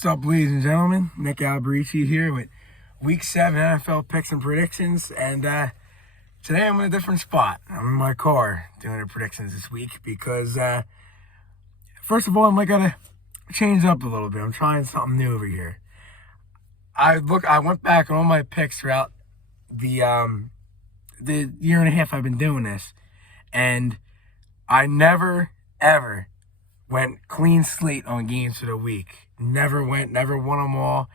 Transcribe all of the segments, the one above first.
What's up, ladies and gentlemen? Nick Alberici here with Week 7 NFL picks and predictions. And today I'm in a different spot. I'm in my car doing the predictions this week because, first of all, I might gotta change up a little bit. I'm trying something new over here. I went back on all my picks throughout the year and a half I've been doing this, and I never ever went clean slate on games for the week. Never won them all.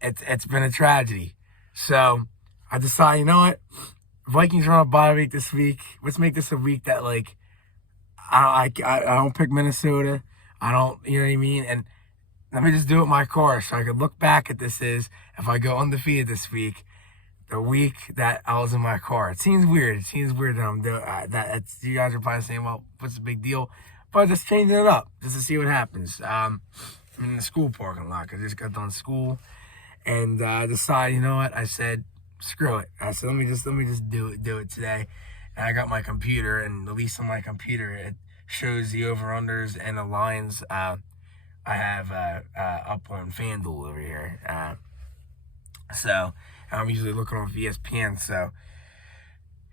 It's been a tragedy. So I decided, you know what? Vikings are on a bye week this week. Let's make this a week that I don't pick Minnesota. I don't, you know what I mean? And let me just do it in my car so I could look back at this as if I go undefeated this week, the week that I was in my car. It seems weird. That I'm doing that. You guys are probably saying, well, what's the big deal? But just changing it up just to see what happens. I'm in the school parking lot. I just got done school, and I decided, you know what? I said, screw it. I said, let me just do it today. And I got my computer, and at least on my computer, it shows the over/unders and the lines. I have up on FanDuel over here. So I'm usually looking on ESPN. So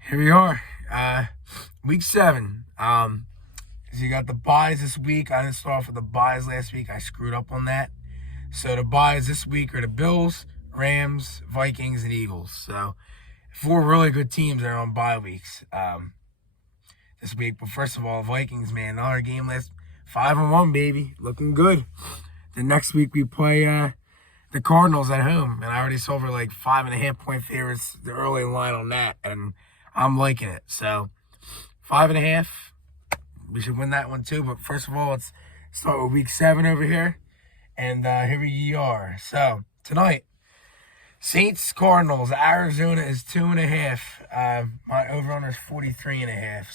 here we are, Week 7. So you got the buys this week. I didn't start off with the buys last week. I screwed up on that. So the buys this week are the Bills, Rams, Vikings, and Eagles. So 4 really good teams that are on bye weeks this week. But first of all, Vikings, man, another game last 5-1, baby, looking good. The next week we play the Cardinals at home, and I already saw for 5.5 point favorites the early line on that, and I'm liking it. So 5.5. We should win that one too. But first of all, let's start with Week 7 over here. And here we are. So tonight, Saints Cardinals. Arizona is 2.5. My over/under is 43.5.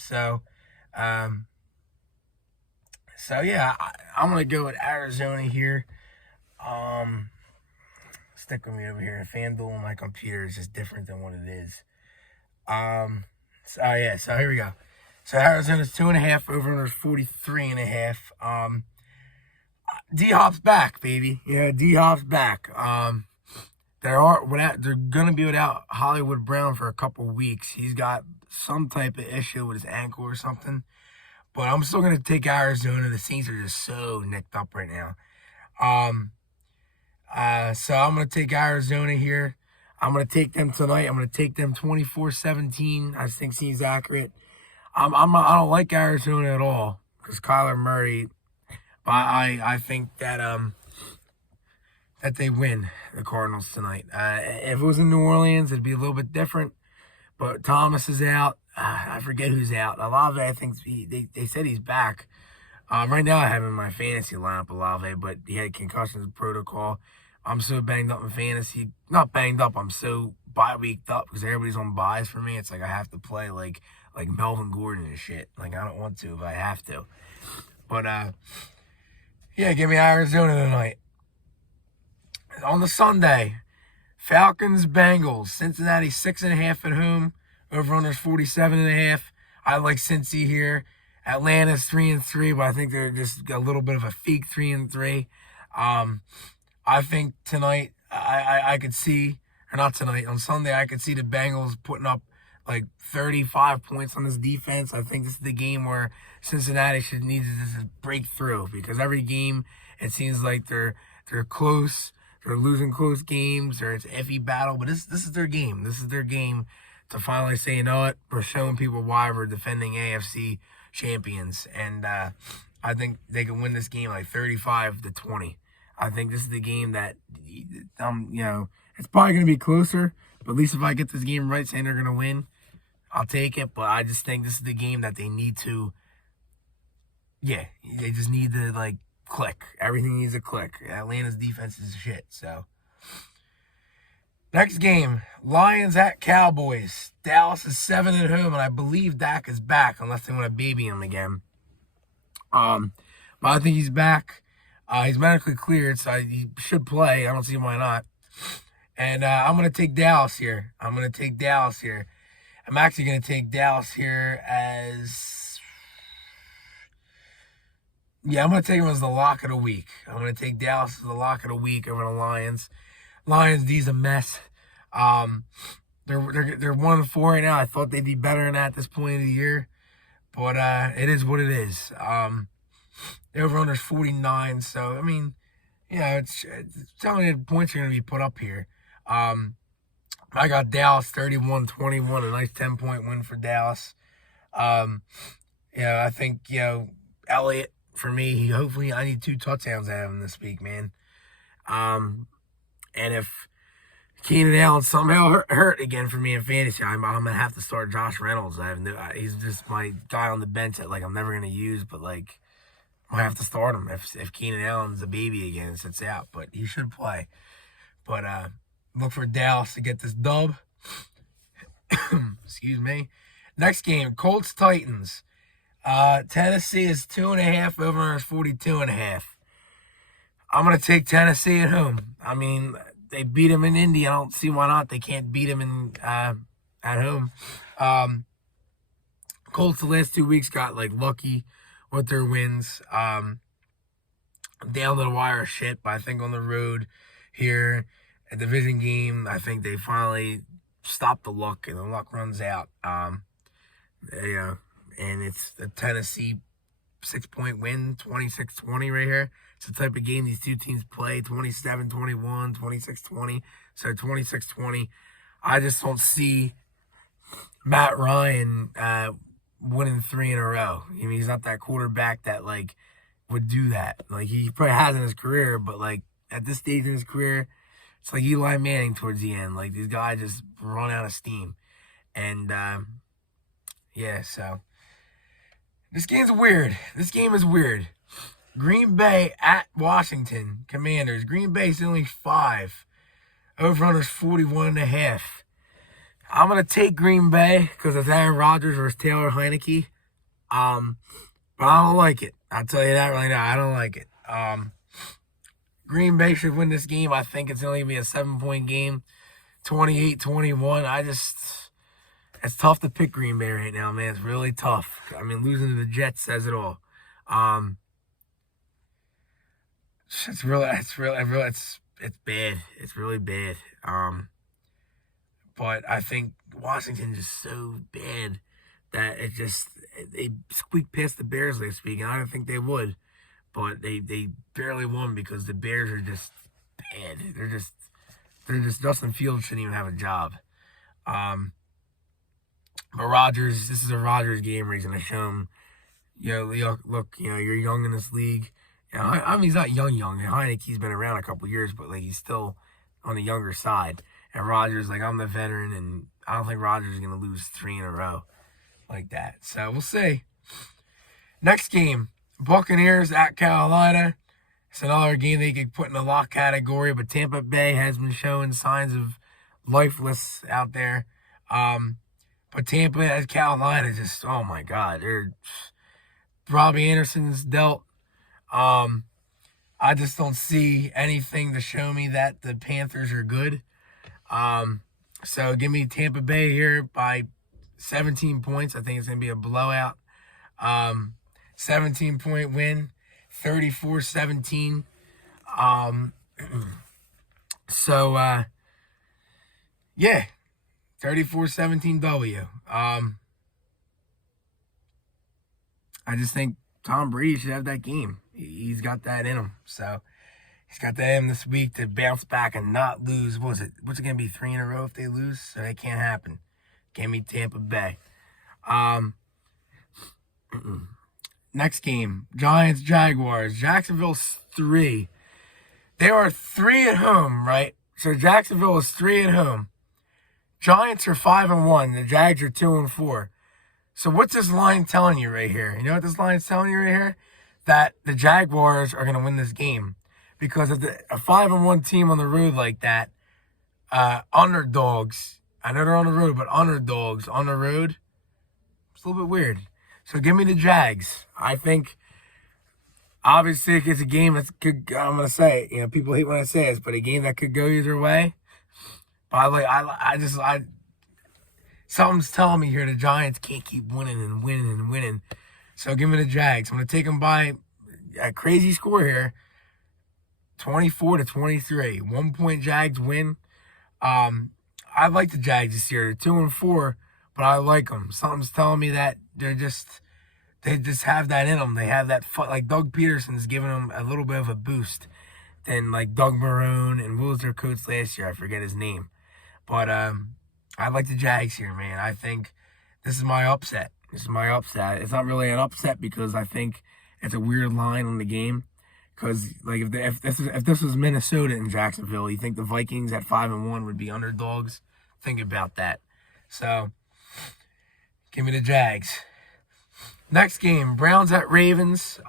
So yeah, I'm gonna go with Arizona here. Stick with me over here. FanDuel on my computer is just different than what it is. So here we go. So Arizona's 2.5, over/under is 43.5. D-Hop's back, baby. Yeah, D-Hop's back. They're gonna be without Hollywood Brown for a couple weeks. He's got some type of issue with his ankle or something. But I'm still gonna take Arizona. The Saints are just so nicked up right now. So I'm gonna take Arizona here. I'm gonna take them tonight. I'm gonna take them 24-17. I think seems accurate. I don't like Arizona at all because Kyler Murray. But I think that that they win the Cardinals tonight. If it was in New Orleans, it'd be a little bit different. But Thomas is out. I forget who's out. Olave, I think they said he's back. Right now I have him in my fantasy lineup, Olave, but he had concussions protocol. I'm so banged up in fantasy. Not banged up. I'm so bye-weeked up because everybody's on buys for me. It's like I have to play like Melvin Gordon and shit. I don't want to, but I have to. But yeah, give me Arizona tonight. On the Sunday, Falcons, Bengals. Cincinnati 6.5 at home. Over/under 47.5. I like Cincy here. Atlanta's 3-3, but I think they're just a little bit of a fake 3-3. I think tonight I could see, or not tonight, on Sunday I could see the Bengals putting up 35 points on this defense. I think this is the game where Cincinnati should need to break through because every game it seems like they're close. They're losing close games or it's an iffy battle, but this is their game. This is their game to finally say, you know what, we're showing people why we're defending AFC champions. And I think they can win this game 35-20. I think this is the game that, it's probably going to be closer. But at least if I get this game right, saying they're going to win, I'll take it. But I just think this is the game that they need to, they just need to, click. Everything needs to click. Atlanta's defense is shit, so. Next game, Lions at Cowboys. Dallas is 7 at home, and I believe Dak is back, unless they want to baby him again. But I think he's back. He's medically cleared, so he should play. I don't see why not. And I'm going to take Dallas here. I'm actually going to take Dallas here as Yeah, I'm going to take them as the lock of the week. I'm going to take Dallas as the lock of the week over the Lions. Lions, D's a mess. Um, they're 1-4 right now. I thought they'd be better than that at this point of the year, but it is what it is. The over-under is 49, so I mean, it's telling you the points are going to be put up here. I got Dallas 31-21, a nice 10-point win for Dallas. I think Elliott for me. Hopefully, I need 2 touchdowns out of him this week, man. And if Keenan Allen somehow hurt again for me in fantasy, I'm gonna have to start Josh Reynolds. He's just my guy on the bench that I'm never gonna use, but I have to start him if Keenan Allen's a baby again and sits out. But he should play. But look for Dallas to get this dub. Excuse me. Next game, Colts Titans. Tennessee is 2.5, over is 42.5. I'm gonna take Tennessee at home. I mean, they beat them in Indy. I don't see why not. They can't beat them at home. Colts the last 2 weeks got lucky with their wins. Down to the wire shit, but I think on the road here, a division game, I think they finally stop the luck and the luck runs out. And it's the Tennessee 6-point win, 26-20 right here. It's the type of game these two teams play, 27-21, 26-20. So 26-20. I just don't see Matt Ryan winning 3 in a row. I mean, he's not that quarterback that would do that. He probably has in his career, but at this stage in his career, it's like Eli Manning towards the end. These guys just run out of steam. And so this game's weird. This game is weird. Green Bay at Washington Commanders. Green Bay's only 5. Over-under's 41.5. I'm going to take Green Bay because it's Aaron Rodgers versus Taylor Heineke. But I don't like it. I'll tell you that right now. I don't like it. Green Bay should win this game. I think it's only going to be a 7-point game. 28-21. It's tough to pick Green Bay right now, man. It's really tough. I mean, losing to the Jets says it all. It's bad. It's really bad. But I think Washington is so bad that they squeaked past the Bears last week, and I don't think they would. But they barely won because the Bears are just bad. They're just Justin Fields shouldn't even have a job. But Rodgers, this is a Rodgers game where he's going to show him, look, you're young in this league. I mean, he's not young. Heineke's been around a couple years, but he's still on the younger side. And Rodgers, I'm the veteran, and I don't think Rodgers is going to lose 3 in a row like that. So we'll see. Next game, Buccaneers at Carolina. It's another game they could put in the lock category, but Tampa Bay has been showing signs of lifeless out there. But Tampa at Carolina just, oh my God, Robbie Anderson's dealt. I just don't see anything to show me that the Panthers are good. So give me Tampa Bay here by 17 points. I think it's going to be a blowout. 17-point win, 34-17. Yeah, 34-17 W. I just think Tom Brady should have that game. He's got that in him. So he's got that in him this week to bounce back and not lose. What's it going to be, 3 in a row if they lose? So that can't happen. Can't beat Tampa Bay. Next game, Giants-Jaguars. Jacksonville's 3. They are 3 at home, right? So Jacksonville is 3 at home. Giants are 5-1. The Jags are 2-4. So what's this line telling you right here? You know what this line's telling you right here? That the Jaguars are going to win this game. Because of a 5-1 team on the road like that, underdogs, I know they're on the road, but underdogs on the road, it's a little bit weird. So give me the Jags. I think, obviously, it's a game that could, I'm going to say, people hate when I say this, but a game that could go either way. But something's telling me here the Giants can't keep winning and winning and winning. So give me the Jags. I'm going to take them by, a crazy score here. 24-23. 1 point Jags win. I like the Jags this year. They're 2-4, but I like them. Something's telling me that they just have that in them. They have that fun. Like Doug Peterson's giving them a little bit of a boost than like Doug Marrone and what was their coach last year? I forget his name. But I like the Jags here, man. I think this is my upset. This is my upset. It's not really an upset because I think it's a weird line on the game. Because like if this was Minnesota and Jacksonville, you think the Vikings at 5-1 would be underdogs? Think about that. So give me the Jags. Next game, Browns at Ravens.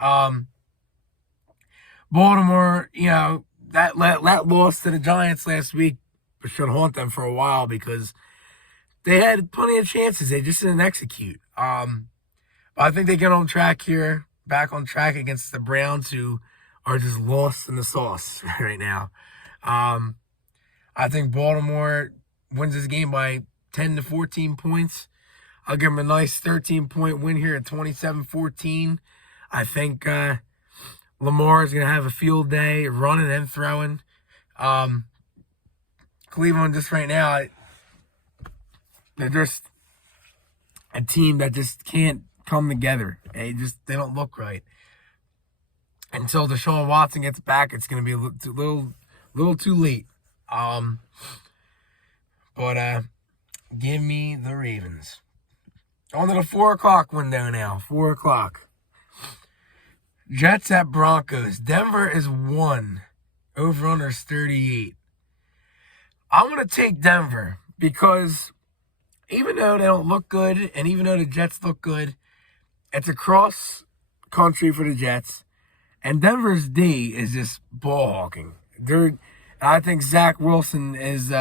Baltimore, that loss to the Giants last week should haunt them for a while because they had plenty of chances. They just didn't execute. But I think they get on track here, back on track against the Browns, who are just lost in the sauce right now. I think Baltimore wins this game by 10 to 14 points. I'll give them a nice 13-point win here at 27-14. I think Lamar is going to have a field day running and throwing. Cleveland just right now, they're just a team that just can't come together. They don't look right. Until Deshaun Watson gets back, it's going to be a little too late. But give me the Ravens. On to the 4 o'clock window now. 4 o'clock. Jets at Broncos. Denver is 1. Over-under is 38. I'm going to take Denver because even though they don't look good and even though the Jets look good, it's across country for the Jets. And Denver's D is just ball hawking. I think Zach Wilson is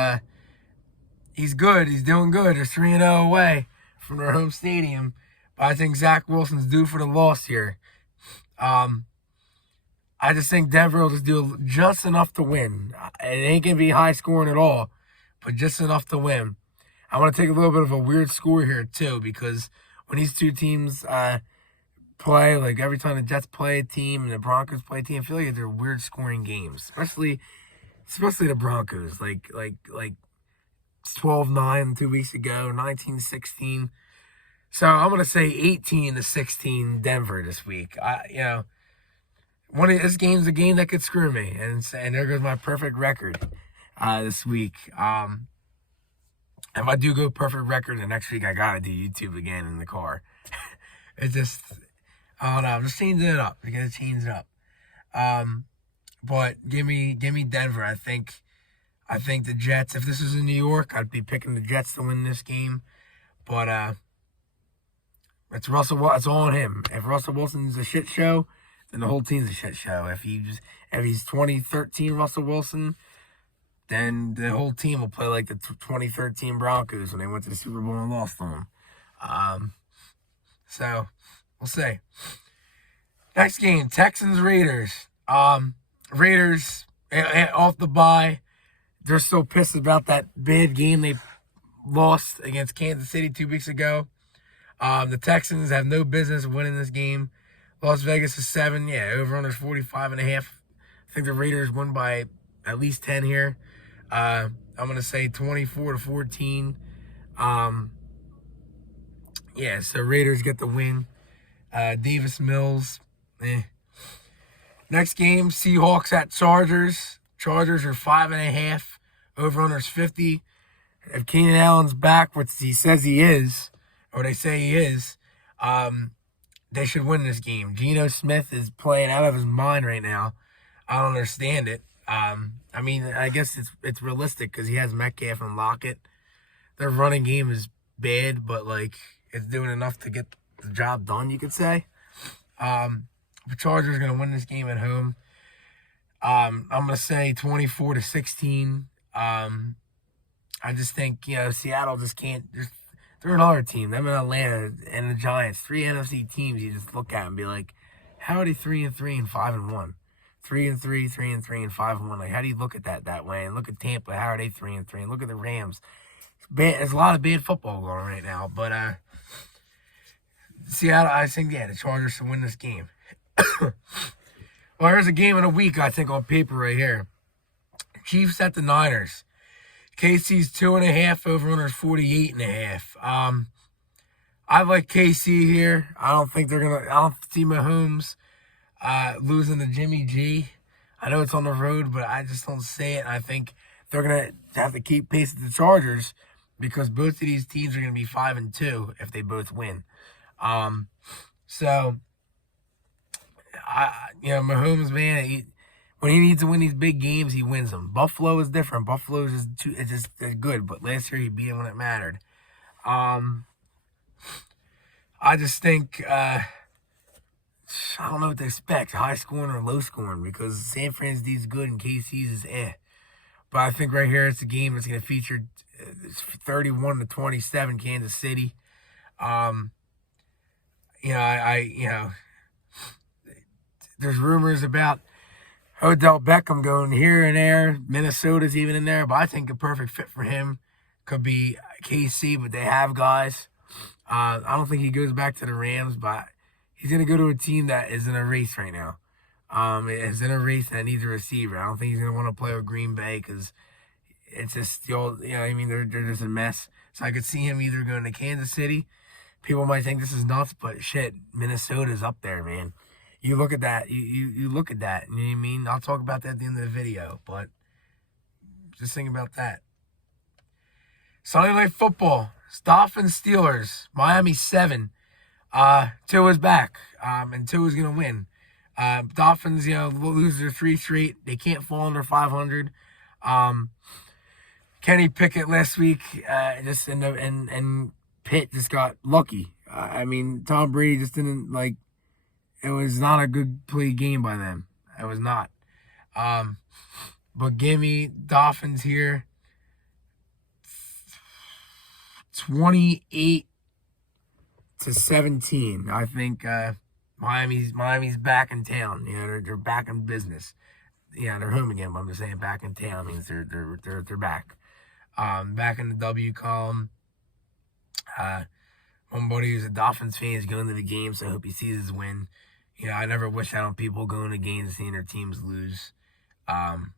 he's good. He's doing good. They're 3-0 away from their home stadium. But I think Zach Wilson's due for the loss here. I just think Denver will just do just enough to win. It ain't going to be high scoring at all, but just enough to win. I want to take a little bit of a weird score here, too, because when these two teams play, like every time the Jets play a team and the Broncos play a team, I feel like they're weird scoring games, especially the Broncos, like 12-9 2 weeks ago, 19-16. So I'm gonna say 18-16 Denver this week. This game's a game that could screw me, and there goes my perfect record this week. If I do go perfect record, the next week I gotta do YouTube again in the car. It's just, I don't know. I'm just changing it up. We're gonna change it up. But give me Denver. I think the Jets. If this was in New York, I'd be picking the Jets to win this game. But it's Russell. It's all on him. If Russell Wilson's a shit show, then the whole team's a shit show. If he's 2013 Russell Wilson, then the whole team will play like the 2013 Broncos when they went to the Super Bowl and lost to them. So we'll see. Next game, Texans-Raiders. Raiders off the bye. They're so pissed about that bad game they lost against Kansas City 2 weeks ago. The Texans have no business winning this game. Las Vegas is 7. Yeah, over-under 45.5. I think the Raiders won by at least 10 here. I'm going to say 24-14. So Raiders get the win. Davis Mills, Next game, Seahawks at Chargers. Chargers are 5.5. Over-under is 50. If Keenan Allen's back, which he says he is, or they say he is, they should win this game. Geno Smith is playing out of his mind right now. I don't understand it. I guess it's realistic because he has Metcalf and Lockett. Their running game is bad, but it's doing enough to get the job done, you could say. The Chargers are going to win this game at home. I'm going to say 24-16. I just think, Seattle just can't. They're another team. Them and Atlanta and the Giants, 3 NFC teams. You just look at and be like, how are they 3-3 and 5-1? 3-3, 3-3, and 5-1. How do you look at that way? And look at Tampa. How are they 3-3? And look at the Rams. There's a lot of bad football going on right now. But Seattle, I think, the Chargers should win this game. Well, here's a game of the week, I think, on paper right here. Chiefs at the Niners. KC's 2.5, over under 48.5. I like KC here. I don't see Mahomes losing to Jimmy G. I know it's on the road, but I just don't see it. I think they're gonna have to keep pace with the Chargers because both of these teams are gonna be 5-2 if they both win. So Mahomes, man, when he needs to win these big games, he wins them. Buffalo is different. Buffalo is just good, but last year he beat him when it mattered. I just think I don't know what to expect, high scoring or low scoring, because San Fran's D's good and KC's is eh. But I think right here it's a game that's going to feature 31-27 Kansas City. There's rumors about Odell Beckham going here and there. Minnesota's even in there, but I think a perfect fit for him could be KC, but they have guys. I don't think he goes back to the Rams, but he's going to go to a team that is in a race right now. Is in a race that needs a receiver. I don't think he's going to want to play with Green Bay because it's just they're just a mess. So I could see him either going to Kansas City. People might think this is nuts, but shit, Minnesota's up there, man. You look at that. You look at that. You know what I mean? I'll talk about that at the end of the video, but just think about that. Sunday Night Football. Dolphins Steelers. Miami 7. Tua's back. And Tua's going to win. Dolphins, lose their 3 straight. They can't fall under 500. Kenny Pickett last week, and Pitt just got lucky. Tom Brady just didn't it was not a good play game by them. It was not. But give me Dolphins here. 28-17. I think Miami's back in town. They're back in business. Yeah, they're home again, but I'm just saying back in town means they're back. Back in the W column. One buddy who's a Dolphins fan is going to the game, so I hope he sees his win. I never wish that on people going to games and seeing their teams lose. On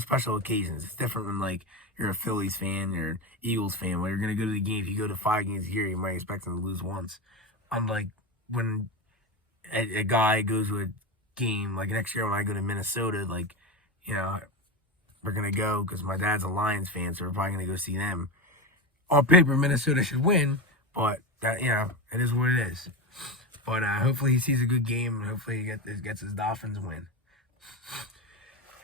special occasions. It's different when you're a Phillies fan, you're an Eagles fan. When you're gonna go to the game, if you go to 5 games a year, you might expect them to lose once. Unlike when a guy goes to a game, like next year when I go to Minnesota, we're gonna go because my dad's a Lions fan, so we're probably gonna go see them. On paper, Minnesota should win, but that it is what it is. But hopefully he sees a good game, and hopefully he gets his Dolphins win.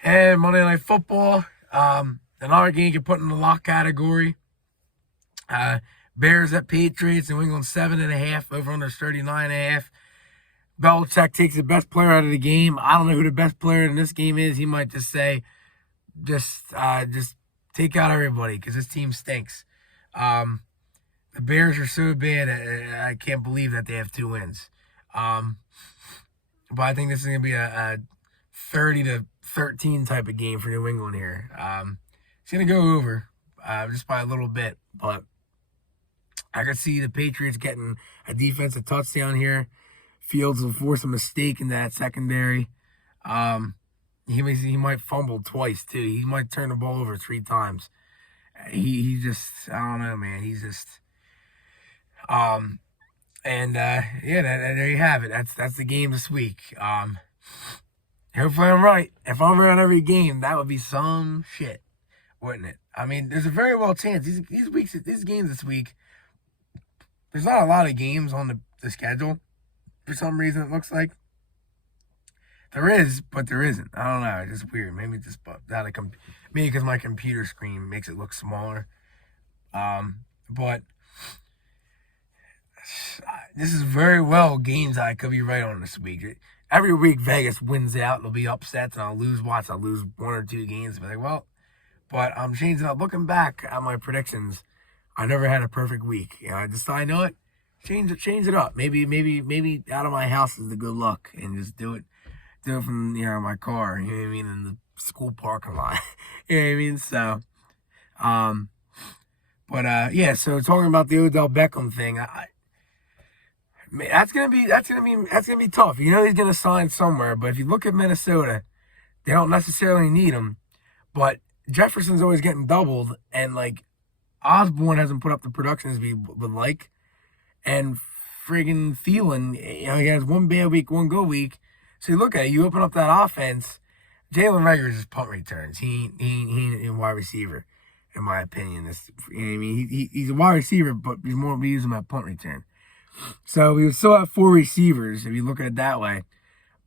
And Monday Night Football, another game you can put in the lock category. Bears at Patriots, New England 7.5, over under 39.5. Belichick takes the best player out of the game. I don't know who the best player in this game is. He might just say, just take out everybody because this team stinks. The Bears are so bad, I can't believe that they have 2 wins. But I think this is going to be a 30-13 type of game for New England here. It's going to go over just by a little bit, but I could see the Patriots getting a defensive touchdown here. Fields will force a mistake in that secondary. He might fumble twice, too. He might turn the ball over 3 times. He just, I don't know, man. He's just... there you have it. That's the game this week. Hopefully I'm right. If I'm right on every game, that would be some shit, wouldn't it? There's a very well chance these games this week. There's not a lot of games on the schedule. For some reason, it looks like there is, but there isn't. I don't know. It's just weird. Maybe it's just maybe because my computer screen makes it look smaller. But this is very well games I could be right on this week. Every week Vegas wins out. There'll be upsets, and I'll lose 1 or 2 games. But I'm changing up. Looking back at my predictions, I never had a perfect week. I know it. Change it up. Maybe out of my house is the good luck, and just do it from my car. You know what I mean? In the school parking lot. You know what I mean? So, so talking about the Odell Beckham thing, That's gonna be tough. You know he's gonna sign somewhere, but if you look at Minnesota, they don't necessarily need him. But Jefferson's always getting doubled, and like Osborne hasn't put up the production as we would like, and friggin' Thielen, he has one bad week, one good week. So you look at it, you open up that offense. Jalen Reagor is just punt returns. He ain't a wide receiver, in my opinion. You know what I mean? He's a wide receiver, but he's more we use him at punt return. So we would still have 4 receivers if you look at it that way.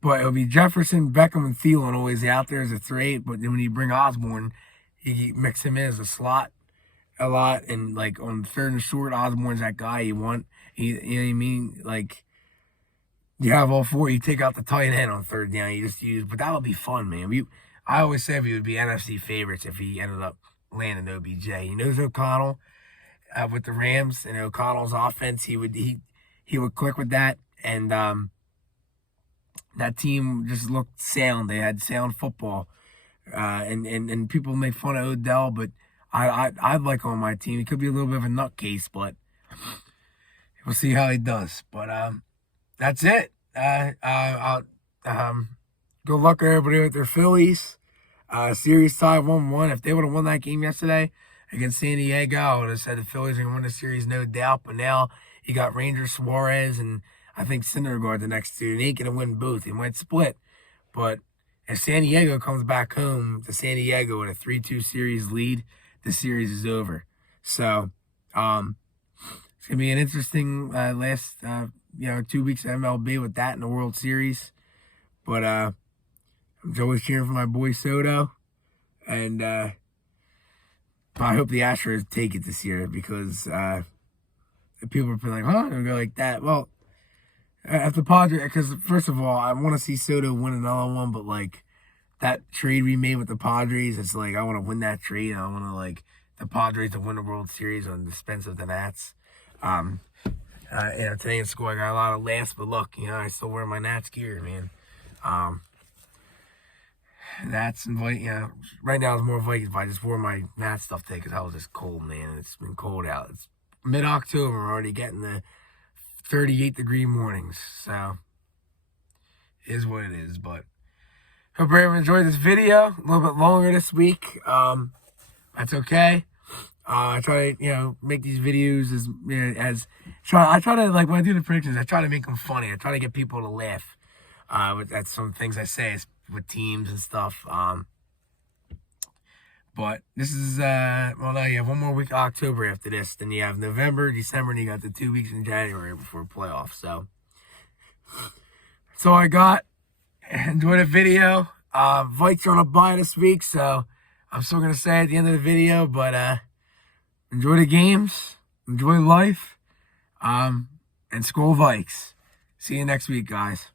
But it'll be Jefferson, Beckham, and Thielen always out there as a 3-8. But then when you bring Osborne, you mix him in as a slot a lot. And like on 3rd and short, Osborne's that guy you want. You know what I mean? Like you have all 4. You take out the tight end on 3rd down. You just use, but that would be fun, man. I always said we would be NFC favorites if he ended up landing OBJ. He knows O'Connell with the Rams and O'Connell's offense. He would click with that, and that team just looked sound. They had sound football, and people make fun of Odell, but I'd like him on my team. He could be a little bit of a nutcase, but we'll see how he does. But that's it. Good luck to everybody with their Phillies. Series tie 1-1. If they would have won that game yesterday against San Diego, I would have said the Phillies are going to win the series, no doubt. But now you got Ranger Suarez and I think Syndergaard the next 2. They ain't going to win both. They might split. But if San Diego comes back home to San Diego with a 3-2 series lead, the series is over. So it's going to be an interesting last 2 weeks of MLB with that in the World Series. But I'm always cheering for my boy Soto. And I hope the Astros take it this year because people are like, huh? They'll go like that. Well, if the Padres, because first of all, I want to see Soto win another one, but like that trade we made with the Padres, it's like I want to win that trade. I want to like the Padres to win the World Series on the expense of the Nats. Today in school I got a lot of laughs, but look, I still wear my Nats gear, man. Nats and right now it's more Vikings, but I just wore my Nats stuff today because I was just cold, man. It's been cold out. It's mid-October. We're already getting the 38-degree mornings, so it is what it is. But hope everyone enjoyed this video. A little bit longer this week. That's okay. I try to make these videos I try to like when I do the predictions, I try to make them funny. I try to get people to laugh. That's some things I say with teams and stuff. But this is now you have 1 more week of October after this. Then you have November, December, and you got the 2 weeks in January before playoffs. So that's all I got. Enjoy the video. Vikes are on a bye this week, so I'm still gonna say at the end of the video, but enjoy the games, enjoy life, and Skol Vikes. See you next week, guys.